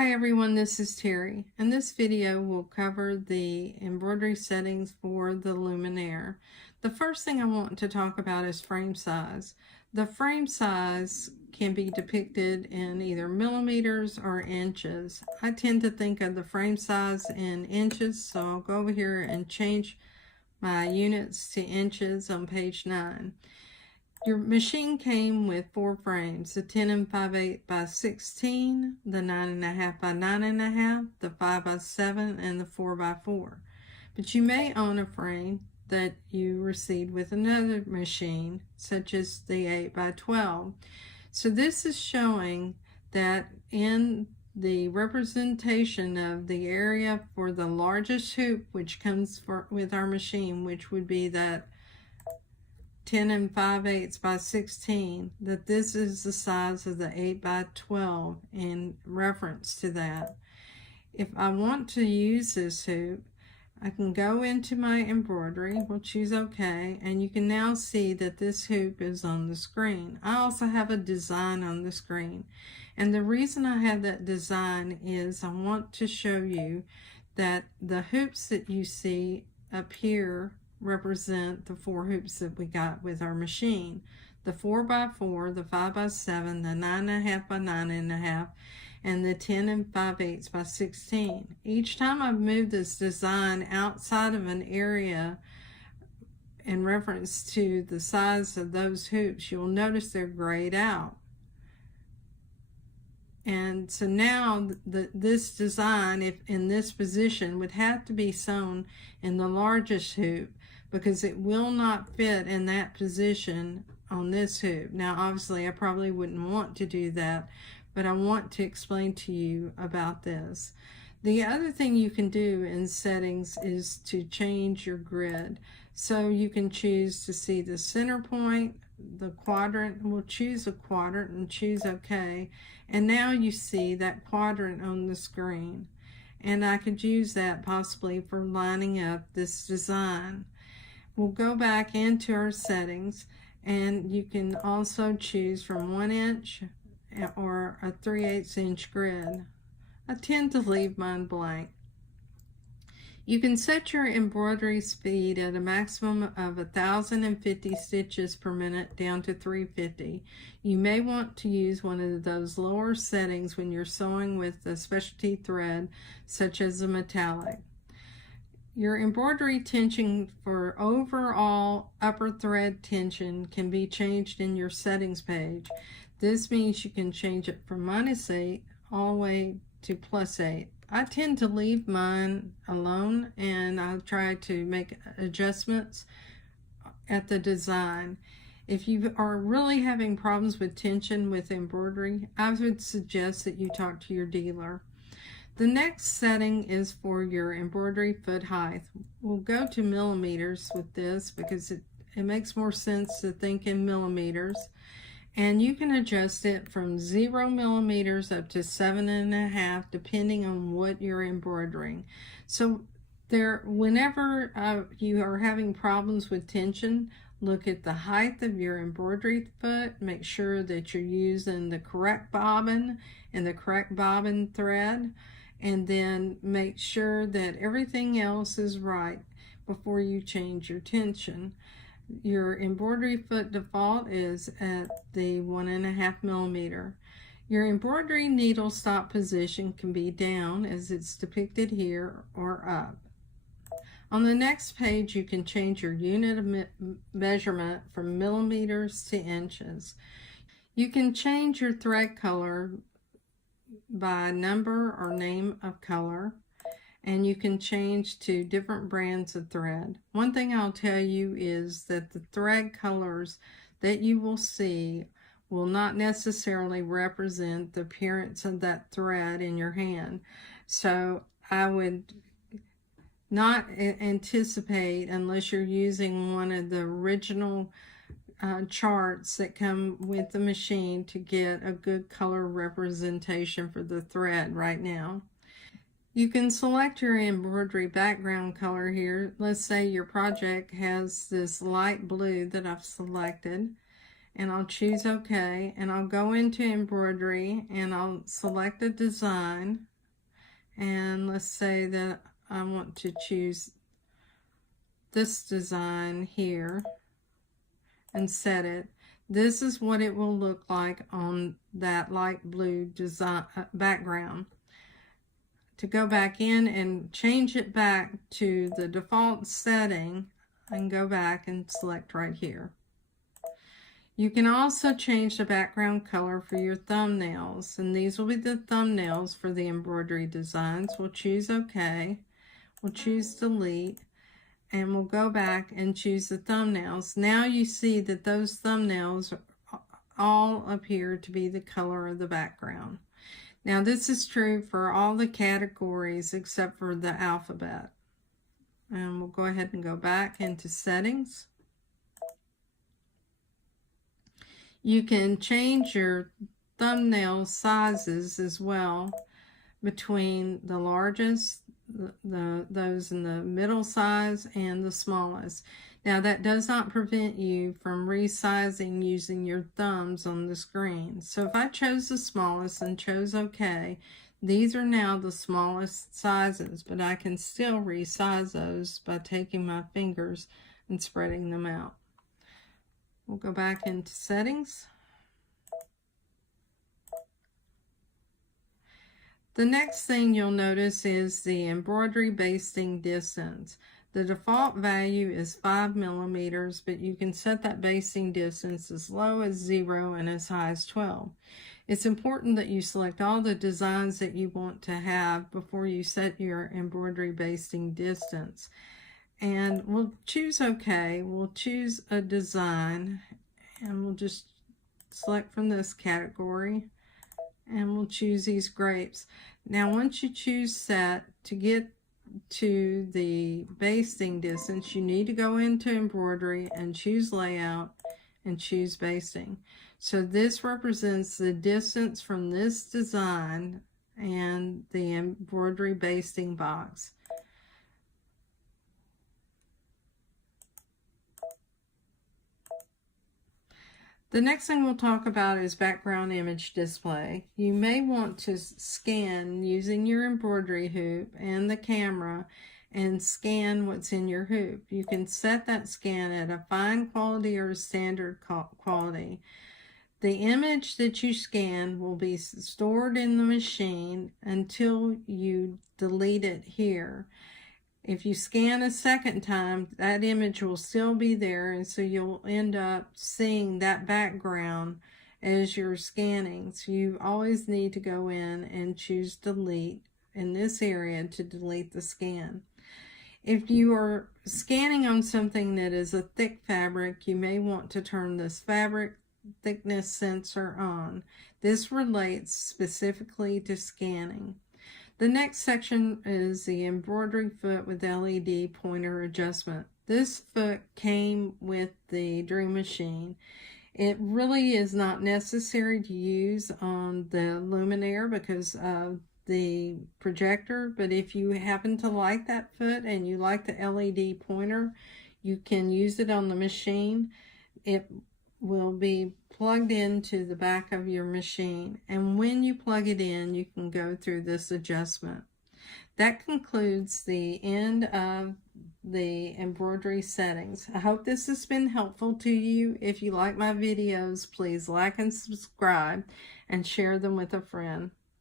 Hi everyone, this is Terry, and this video will cover the embroidery settings for the Luminaire. The first thing I want to talk about is frame size. The frame size can be depicted in either millimeters or inches. I tend to think of the frame size in inches, so I'll go over here and change my units to inches on page 9. Your machine came with 4 frames, the 10 5/8 by 16, the 9 1/2 by 9 1/2, the 5 by 7, and the 4 by 4. But you may own a frame that you received with another machine, such as the 8 by 12. So this is showing that in the representation of the area for the largest hoop, which comes with our machine, which would be that 10 5/8 by 16, that this is the size of the 8 by 12 in reference to that. If I want to use this hoop, I can go into my embroidery, we'll choose OK, and you can now see that this hoop is on the screen. I also have a design on the screen, and the reason I have that design is I want to show you that the hoops that you see up here represent the 4 hoops that we got with our machine. The 4 by 4, the 5 by 7, the 9 1/2 by 9 1/2, and the 10 5/8 by 16. Each time I've moved this design outside of an area in reference to the size of those hoops, you'll notice they're grayed out. And so now this design, if in this position, would have to be sewn in the largest hoop, because it will not fit in that position on this hoop. Now obviously I probably wouldn't want to do that, but I want to explain to you about this. The other thing you can do in settings is to change your grid. So you can choose to see the center point, the quadrant. We'll choose a quadrant and choose OK, and now you see that quadrant on the screen, and I could use that possibly for lining up this design. We'll go back into our settings, and you can also choose from 1 inch or a 3/8 inch grid. I tend to leave mine blank. You can set your embroidery speed at a maximum of 1,050 stitches per minute down to 350. You may want to use one of those lower settings when you're sewing with a specialty thread such as a metallic. Your embroidery tension for overall upper thread tension can be changed in your settings page. This means you can change it from -8 all the way to +8. I tend to leave mine alone, and I'll try to make adjustments at the design. If you are really having problems with tension with embroidery, I would suggest that you talk to your dealer. The next setting is for your embroidery foot height. We'll go to millimeters with this because it makes more sense to think in millimeters. And you can adjust it from 0 millimeters up to 7 1/2, depending on what you're embroidering. So whenever you are having problems with tension, look at the height of your embroidery foot. Make sure that you're using the correct bobbin and the correct bobbin thread, and then make sure that everything else is right before you change your tension. Your embroidery foot default is at the 1 1/2 millimeter. Your embroidery needle stop position can be down, as it's depicted here, or up. On the next page, you can change your unit of measurement from millimeters to inches. You can change your thread color by number or name of color, and you can change to different brands of thread. One thing I'll tell you is that the thread colors that you will see will not necessarily represent the appearance of that thread in your hand. So I would not anticipate, unless you're using one of the original charts that come with the machine, to get a good color representation for the thread right now. You can select your embroidery background color here. Let's say your project has this light blue that I've selected, and I'll choose OK, and I'll go into embroidery and I'll select a design, And let's say that I want to choose this design here and set it. This is what it will look like on that light blue design background. To go back in and change it back to the default setting, I can go back and select right here. You can also change the background color for your thumbnails, and these will be the thumbnails for the embroidery designs. We'll choose OK, we'll choose delete, and we'll go back and choose the thumbnails. Now you see that those thumbnails all appear to be the color of the background. Now this is true for all the categories except for the alphabet. And we'll go ahead and go back into settings. You can change your thumbnail sizes as well between the largest, those in the middle size, and the smallest. Now that does not prevent you from resizing using your thumbs on the screen. So if I chose the smallest and chose OK, these are now the smallest sizes, but I can still resize those by taking my fingers and spreading them out. We'll go back into settings. The next thing you'll notice is the embroidery basting distance. The default value is 5 millimeters, but you can set that basting distance as low as 0 and as high as 12. It's important that you select all the designs that you want to have before you set your embroidery basting distance. And we'll choose OK. We'll choose a design, and we'll just select from this category, and we'll choose these grapes. Now once you choose set, to get to the basting distance, you need to go into embroidery and choose layout and choose basting. So this represents the distance from this design and the embroidery basting box. The next thing we'll talk about is background image display. You may want to scan using your embroidery hoop and the camera and scan what's in your hoop. You can set that scan at a fine quality or a standard quality. The image that you scan will be stored in the machine until you delete it here. If you scan a second time, that image will still be there, and so you'll end up seeing that background as you're scanning. So you always need to go in and choose delete in this area to delete the scan. If you are scanning on something that is a thick fabric, you may want to turn this fabric thickness sensor on. This relates specifically to scanning. The next section is the embroidery foot with LED pointer adjustment. This foot came with the Dream Machine. It really is not necessary to use on the Luminaire because of the projector, but if you happen to like that foot and you like the LED pointer, you can use it on the machine. It will be plugged into the back of your machine, and when you plug it in, you can go through this adjustment. That concludes the end of the embroidery settings. I hope this has been helpful to you. If you like my videos, please like and subscribe and share them with a friend.